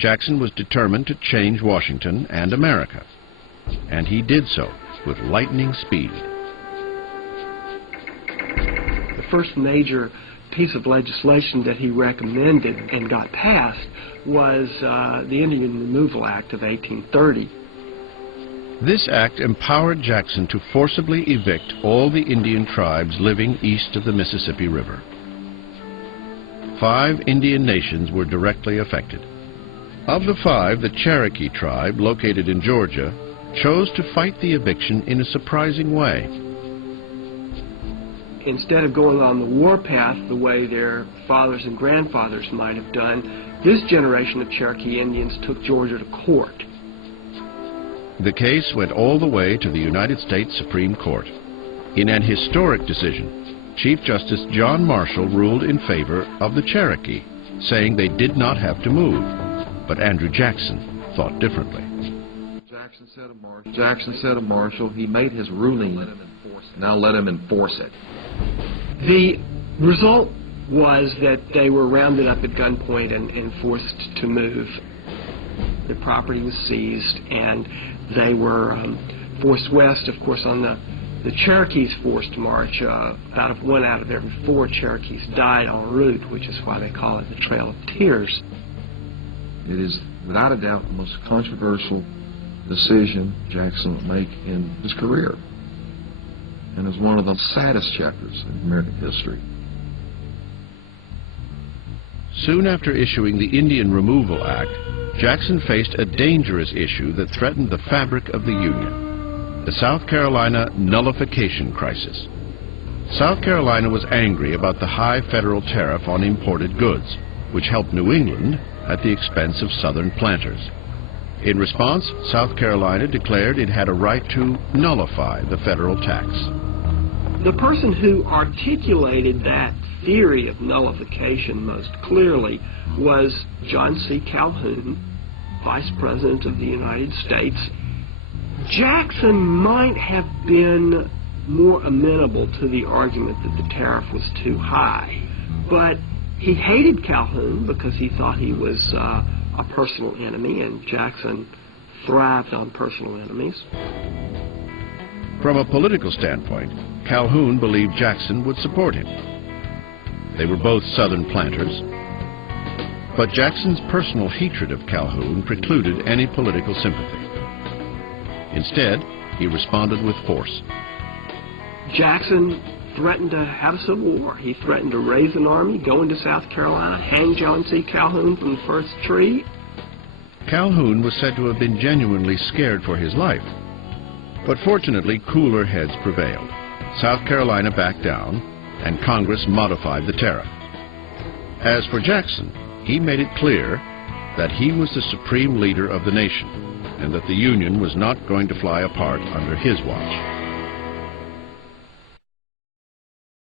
Jackson was determined to change Washington and America, and he did so with lightning speed. The first major piece of legislation that he recommended and got passed was the Indian Removal Act of 1830. This act empowered Jackson to forcibly evict all the Indian tribes living east of the Mississippi River. 5 Indian nations were directly affected. Of the 5, the Cherokee tribe, located in Georgia, chose to fight the eviction in a surprising way. Instead of going on the warpath the way their fathers and grandfathers might have done, this generation of Cherokee Indians took Georgia to court. The case went all the way to the United States Supreme Court. In an historic decision, Chief Justice John Marshall ruled in favor of the Cherokee, saying they did not have to move. But Andrew Jackson thought differently. Jackson said of Marshall, he made his ruling, now let him enforce it. The result was that they were rounded up at gunpoint and forced to move. The property was seized, and they were forced west. Of course, on the Cherokees' forced march, one out of every 4 Cherokees died en route, which is why they call it the Trail of Tears. It is, without a doubt, the most controversial decision Jackson would make in his career, and is one of the saddest chapters in American history. Soon after issuing the Indian Removal Act, Jackson faced a dangerous issue that threatened the fabric of the Union: the South Carolina nullification crisis. South Carolina was angry about the high federal tariff on imported goods, which helped New England at the expense of Southern planters. In response, South Carolina declared it had a right to nullify the federal tax. The person who articulated that theory of nullification most clearly was John C. Calhoun, Vice President of the United States. Jackson might have been more amenable to the argument that the tariff was too high, but he hated Calhoun because he thought he was a personal enemy, and Jackson thrived on personal enemies. From a political standpoint, Calhoun believed Jackson would support him. They were both Southern planters, but Jackson's personal hatred of Calhoun precluded any political sympathy. Instead, he responded with force. Jackson threatened to have a civil war. He threatened to raise an army, go into South Carolina, hang John C. Calhoun from the first tree. Calhoun was said to have been genuinely scared for his life. But fortunately, cooler heads prevailed. South Carolina backed down, and Congress modified the tariff. As for Jackson, he made it clear that he was the supreme leader of the nation, and that the Union was not going to fly apart under his watch.